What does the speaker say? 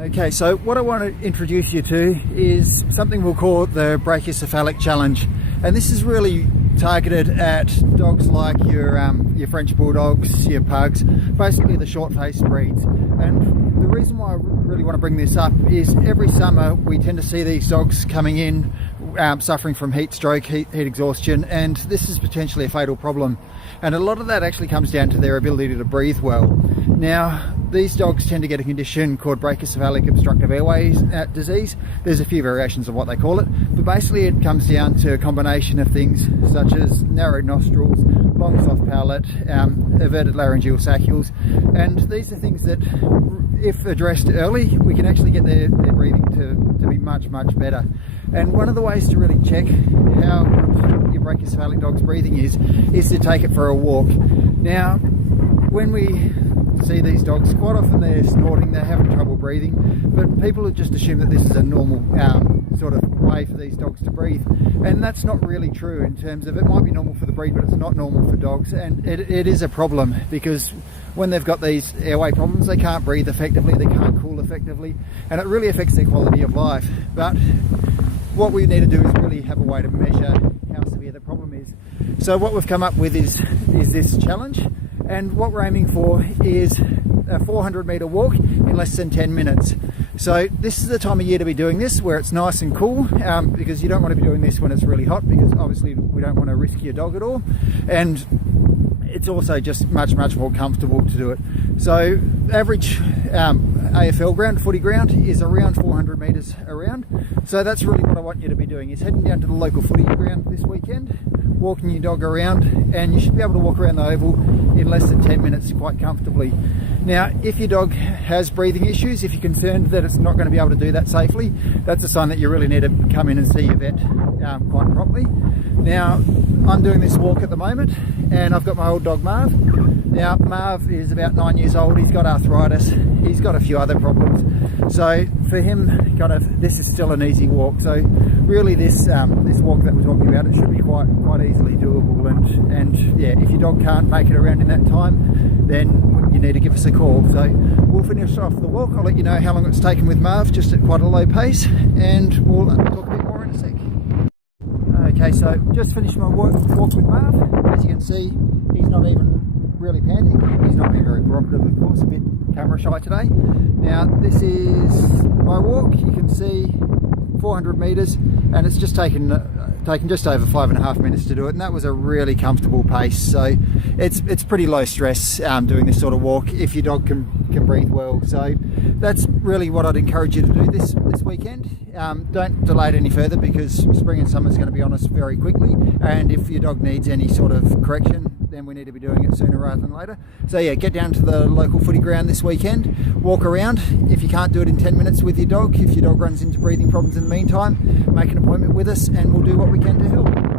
Okay, so what I want to introduce you to is something we'll call the Brachycephalic challenge, and this is really targeted at dogs like your French Bulldogs, your Pugs, basically the short-faced breeds. And the reason why I really want to bring this up is every summer we tend to see these dogs coming in suffering from heat stroke, heat exhaustion, and this is potentially a fatal problem. And a lot of that actually comes down to their ability to breathe well. Now, these dogs tend to get a condition called Brachycephalic obstructive airways disease. There's a few variations of what they call it, but basically it comes down to a combination of things such as narrowed nostrils, long soft palate, everted laryngeal saccules, and these are things that, if addressed early, we can actually get their breathing to be much better. And one of the ways to really check how good your brachycephalic dog's breathing is to take it for a walk. Now, when we see these dogs, quite often they're snorting, they're having trouble breathing, but people just assume that this is a normal sort of way for these dogs to breathe, and that's not really true. In terms of, it might be normal for the breed, but it's not normal for dogs, and it is a problem, because when they've got these airway problems, they can't breathe effectively, they can't cool effectively, and it really affects their quality of life. But what we need to do is really have a way to measure how severe the problem is. So what we've come up with is this challenge, and what we're aiming for is a 400-metre walk in less than 10 minutes. So this is the time of year to be doing this, where it's nice and cool, because you don't want to be doing this when it's really hot, because obviously we don't want to risk your dog at all, and it's also just much more comfortable to do it. So average AFL ground, footy ground, is around 400 metres around. So that's really what I want you to be doing, is heading down to the local footy ground this weekend, walking your dog around, and you should be able to walk around the oval in less than 10 minutes quite comfortably. Now, if your dog has breathing issues, if you're concerned that it's not going to be able to do that safely, that's a sign that you really need to come in and see your vet quite properly. Now, I'm doing this walk at the moment, and I've got my old dog Marv. Now, Marv is about 9 years old, he's got arthritis, he's got a few other problems. So for him, this is still an easy walk. So really this walk that we're talking about, it should be quite easily doable, and yeah, if your dog can't make it around in that time, then you need to give us a call. So we'll finish off the walk. I'll let you know how long it's taken with Marv, just at quite a low pace, and we'll talk a bit more in a sec. Okay, so just finished my walk with Marv. As you can see, he's not even really panting. He's not being very cooperative, of course, a bit camera shy today. Now, this is my walk. You can see 400 metres, and it's just taken just over 5.5 minutes to do it, and that was a really comfortable pace. So it's pretty low stress doing this sort of walk if your dog can breathe well. So that's really what I'd encourage you to do this weekend. Don't delay it any further, because spring and summer is going to be on us very quickly, and if your dog needs any sort of correction, then we need to be doing it sooner rather than later. So yeah, get down to the local footy ground this weekend, walk around. If you can't do it in 10 minutes with your dog, if your dog runs into breathing problems in the meantime, make an appointment with us and we'll do what we can to help.